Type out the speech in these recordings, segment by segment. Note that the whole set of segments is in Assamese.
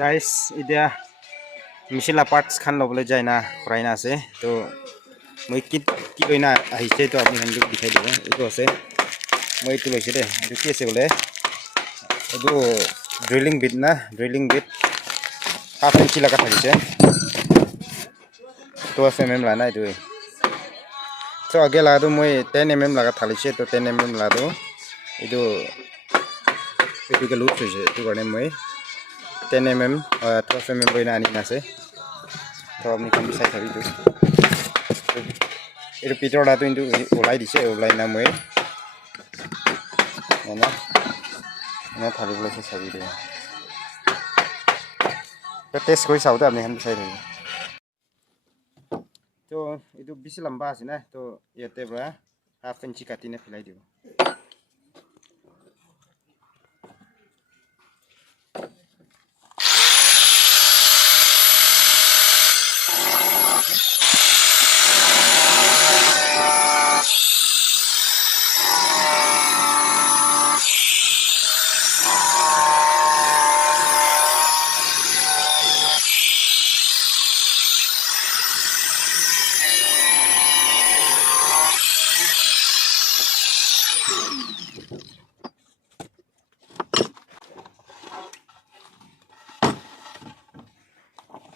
গাইস এতিয়া মিছিলা পাৰ্টছ খান ল'বলৈ যায় না কৰাইনা আছে তো মই কি লৈ না আহিছে তো আপুনি হেণ্ডুক দেখাই দিব এইটো আছে মই এইটো লৈছে দে এইটো কি আছে বোলে এইটো ড্ৰিলিং বিট না ড্ৰিলিং বিট 1/2 ইঞ্চি লগা থাকিছে 12 mm লানা এইটো তো আগে লাগাটো মই 10 mm লগা থালিছে তো 10 mm লাগাটো এইটো লুজ হৈছে এইটো কাৰণে মই 10 mm 12 mm বইনা আনি আছে তো আপনি কাম চাই থাকিব এইটো পিতৰ ডাটো কিন্তু ওলাই দিছে ওলাই না মই না থালিবলৈ চাবি দে তো টেষ্ট কৰি চাওঁতে আপনি কাম চাই থাকিব তো এইটো বেছি লম্বা আছে না তো ইয়াতে পৰা 1/2 ইঞ্চি কাটিনে ফেলাই দিব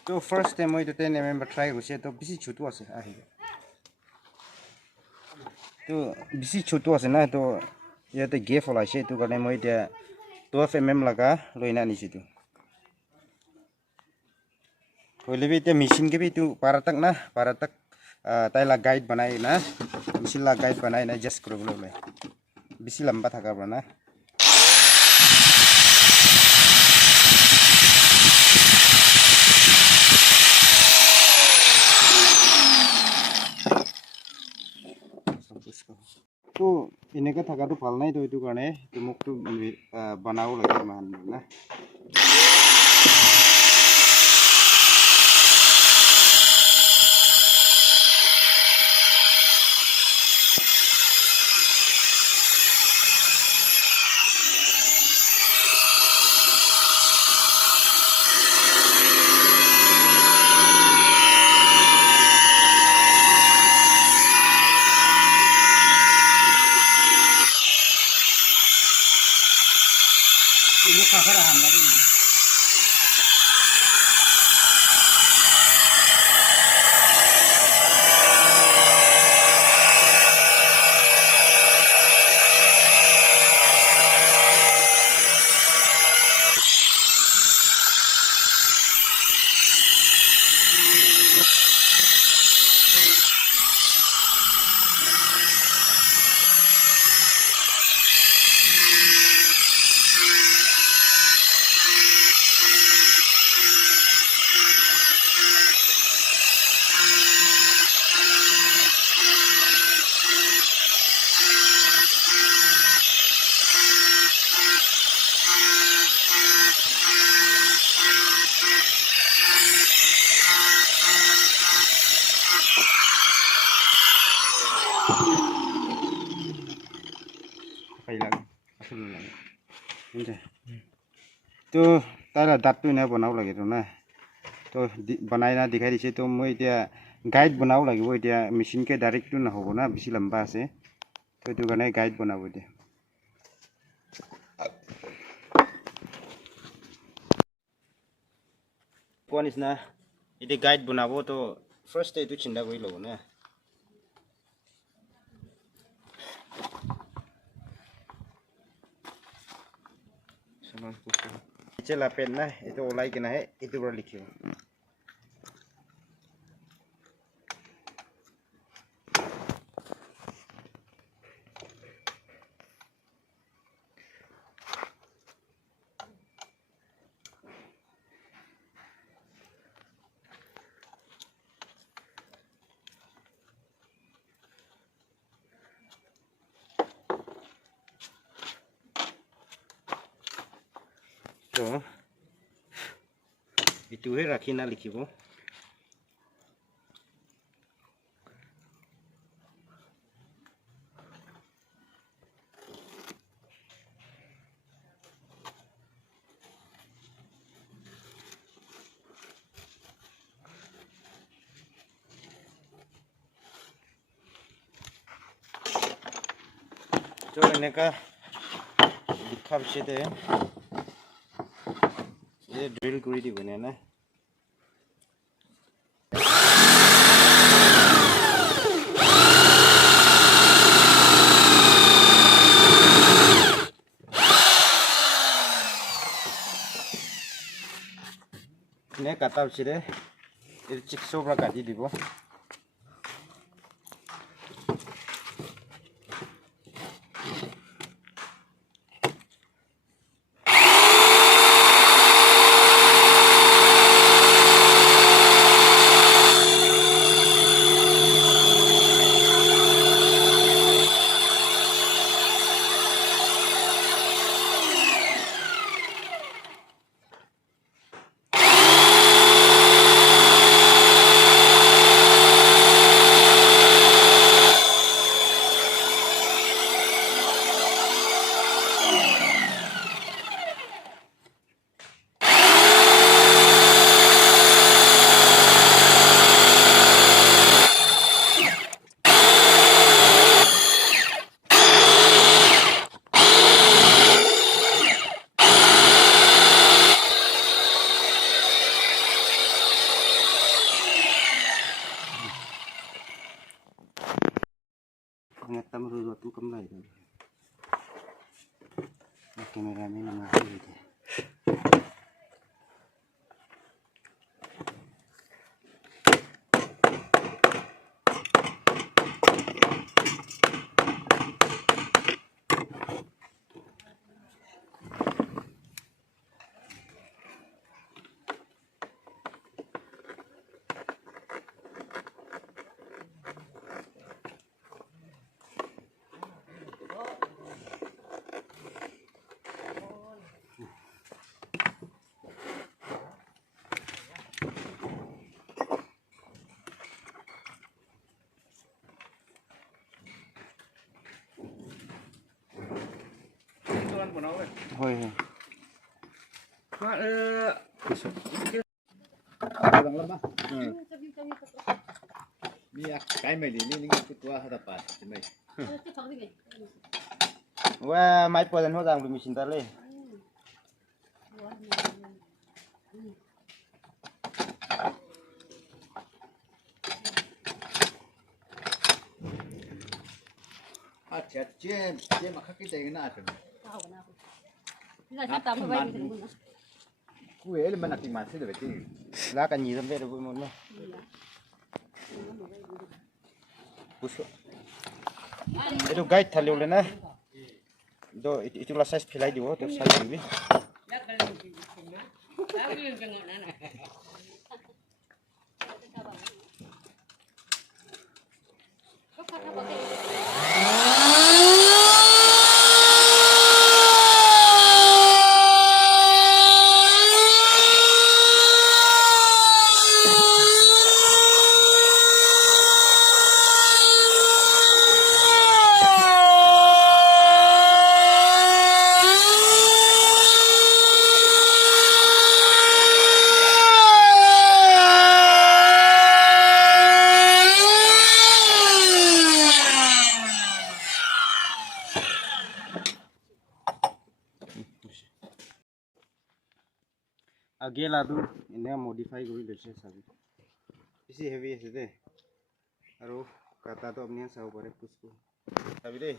তো ফাৰ্ষ্ট টাইম মই 10 mm ট্ৰাই কৰিছে তো বেছি ছোটো আছে আহি তো বেছি ছোটো আছে না তো ইয়াতে গেপ ওলাইছে এইটো কাৰণে মই এতিয়া 12 mm লগা লৈ আনিছোঁ তো হ'লে এতিয়া মেচিন কে এইটো পাৰাটাক তাইলা গাইড বনাই না মেচিন লা গাইড বনাই না জাষ্ট কৰিবলৈ বেছি লম্বা থাকা না তো এনেকৈ থকাটো ভাল নাই তো এইটো কাৰণে মোকতো বনাব লাগে মানুহ না তো তার দাঁতটো এনে বনাব লাগে তো না তো বনাই না দেখাই দিছে তো মই এতিয়া গাইড বনাব লাগিব এতিয়া মেচিনকে ডাইৰেক্টটো নহ'ব না বেছি লম্বা আছে তো এইটো কাৰণে গাইড বনাব এতিয়া কোৱা নিচিনা এতিয়া গাইড বনাব তো ফাৰ্ষ্ট এইটো চিন্তা কৰি ল'ব না Cela peine na itu ulai kena itu berlikio. So ituhe rakhi na likhibo 저 내가 립합시대 이제 드릴 그리디 보내네. 내 갔다 옵시대 일찍 소브라까지 디고 Ngata merurut tu kembali tu. Kamera ni nama tu. Hoi. Bang lama. Biar cái mày đi cái tua hạt bát thế mày. Wah, mai podan hodang bi mesin tale. Chết chết mà khắc cái tay cái nào rồi. Cú ấy là mình tìm mà sẽ được chứ. Lá kan nhì thâm về được vui môn mà. Puso. Itu guide thaliu le na. Do itulah size pilai di bawah, size lebih. Agia lah tu, ini modify kuri leceh sabi. Isi heavy ase deh. Aru kata tu apni sahu pare pusku. Sabi deh.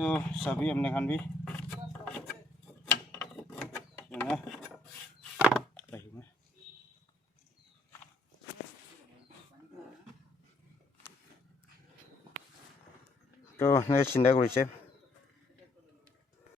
তো চাবি এমনি খান বি না তো চিন্তা কৰিছে